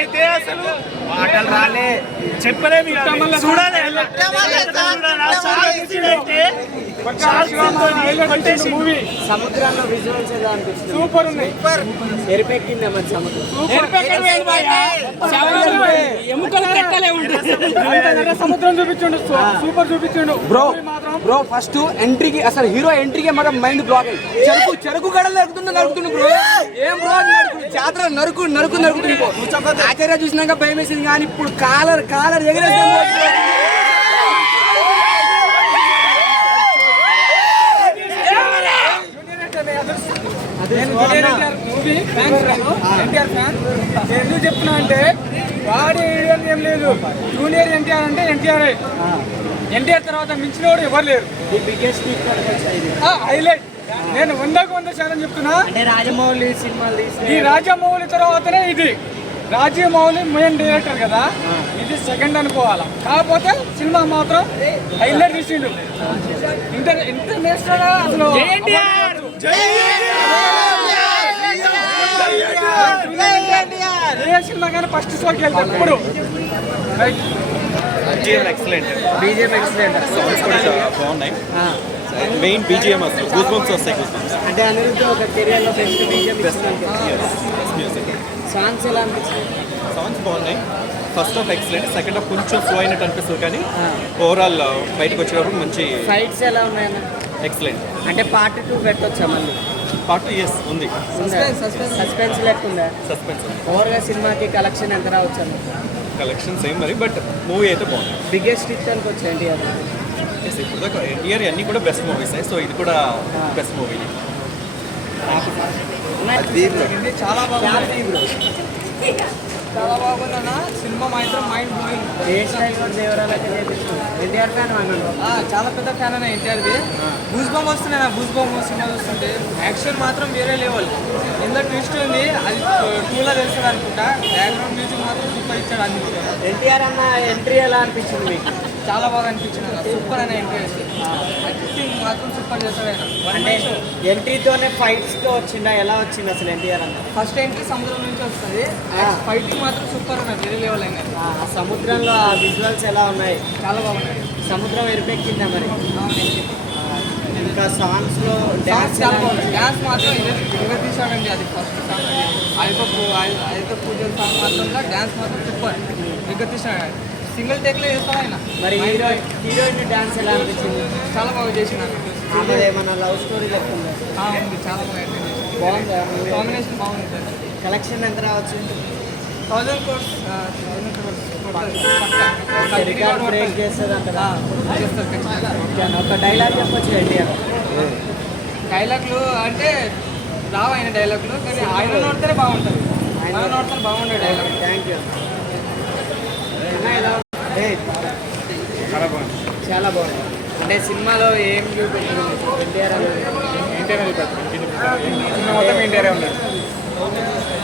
అయితే అసలు రాలే చూడాలి విజువల్స్ ఎలా అనిపిస్తుంది సూపర్ ఉన్నాయి మన ఎముకలు సముద్రం సూపర్ బ్రో బ్రో ఫస్ట్ ఎంట్రీకి అసలు హీరో ఎంట్రీకి మాత్రం మైండ్ బ్లాక్ చెరుకు చెరుకు గడలు నడుపుతుంది నడుపుతుంది బ్రో ఏం బ్రో జాతర నరుకు నరుకు నరుకు ఆచార్య చూసినాక భయం వేసింది కానీ ఇప్పుడు కాలర్ కాలర్ ఎగిరేస్తుంది ఎందుకు చెప్తున్నా అంటే వాడే ఏం లేదు జూనియర్ ఎన్టీఆర్ అంటే ఎన్టీఆర్ ఎన్టీఆర్ తర్వాత మించిన వాడు ఎవరు లేరు హైలైట్ నేను వందకు వంద శాతం చెప్తున్నా రాజమౌళి సినిమాలు ఈ రాజమౌళి తర్వాతనే ఇది రాజమౌళి మెయిన్ డైరెక్టర్ కదా ఇది సెకండ్ అనుకోవాల కాకపోతే సినిమా మాత్రం హైలైట్ తీసిండు ఇంటర్ ఇంటర్నేషనల్ అసలు ఏ సినిమా కానీ ఫస్ట్ షోకి వెళ్తాను ఇప్పుడు బీజేపీ ఎక్సలెంట్ బీజేపీ ఎక్సలెంట్ బాగున్నాయి మెయిన్ బీజిఎం వస్తుంది గూస్ వస్తాయి గూస్ అంటే అనిరుద్ధ్ ఒక కెరీర్లో best BGM best music songs ఎలా అనిపిస్తాయి సాంగ్స్ బాగున్నాయి first of excellent second of కొంచెం స్లో అయినట్టు అనిపిస్తుంది కానీ ఓవరాల్ బయటకు వచ్చేటప్పుడు మంచి ఫైట్స్ ఎలా ఉన్నాయి ఎక్సలెంట్ అంటే పార్ట్ టూ పెట్టొచ్చా మళ్ళీ పార్ట్ ఎస్ ఉంది సస్పెన్స్ లేకుండా సస్పెన్స్ ఓవర్గా సినిమాకి కలెక్షన్ ఎంత రావచ్చు కలెక్షన్ సేమ్ మరి బట్ మూవీ అయితే బాగుంది బిగ్గెస్ట్ హిట్ అనుకోవచ్చు అండి అది చేసి ఇప్పుడు దాకా ఎన్టీఆర్ అన్నీ కూడా బెస్ట్ మూవీస్ సో ఇది కూడా బెస్ట్ మూవీ చాలా చాలా బాగుందన్న సినిమా మాత్రం మైండ్ బ్లోయింగ్ ఎన్టీఆర్ ఫ్యాన్ ఆ చాలా పెద్ద ఫ్యాన్ అన్న ఎన్టీఆర్ది భూజ్ బొమ్మ వస్తున్నాయి నా భూజ్ బొమ్మ యాక్షన్ మాత్రం వేరే లెవెల్ ఎంత ట్విస్ట్ ఉంది అది టూలో తెలుస్తుంది అనుకుంటా బ్యాక్ గ్రౌండ్ మ్యూజిక్ మాత్రం సూపర్ ఇచ్చాడు అనుకుంటా ఎన్టీఆర్ అన్న ఎంట్రీ ఎలా అనిపించింది మీకు చాలా బాగా అనిపించింది సూపర్ అనే ఎంట్రీ మాత్రం సూపర్ చేస్తాడే ఎంట్రీతోనే ఫైట్స్ వచ్చిందా ఎలా వచ్చింది అసలు ఎన్టీఆర్ అన్న ఫస్ట్ ఎంట్రీ సముద్రం నుంచి వస్తుంది ఫైటింగ్ మాత్రం సూపర్ అన్న వెరీ లెవెల్ ఆ సముద్రంలో ఆ విజువల్స్ ఎలా ఉన్నాయి చాలా బాగున్నాయి సముద్రం ఎరిపెక్కిందా మరి ఇంకా సాంగ్స్ లో డాన్స్ డాన్స్ మాత్రం తీసాడండి అది ఫస్ట్ అయితే అయితే పూజల సాంగ్ మాత్రం డాన్స్ మాత్రం సూపర్ ఇంకా సింగిల్ టేక్ లో చేస్తాయి హీరోయిన్ డాన్స్ ఎలా అనిపించింది చాలా బాగా చేసిన ఏమన్నా లవ్ స్టోరీ లెక్కింది చాలా బాగుంది కాంబినేషన్ బాగుంది కలెక్షన్ ఎంత రావచ్చు ఒక డైలాగ్ చెప్పొచ్చు ఎన్టీఆర్ డైలాగ్లు అంటే రావు అయిన డైలాగ్లు కానీ ఆయన నోడితేనే బాగుంటుంది ఆయన నోడితే బాగుంటాయి డైలాగ్ థ్యాంక్ యూ చాలా బాగుంది చాలా బాగుంది అంటే సినిమాలో ఏం చూపించారు ఎన్టీఆర్ ఏంటి సినిమా మొత్తం ఎన్టీఆర్ ఉన్నారు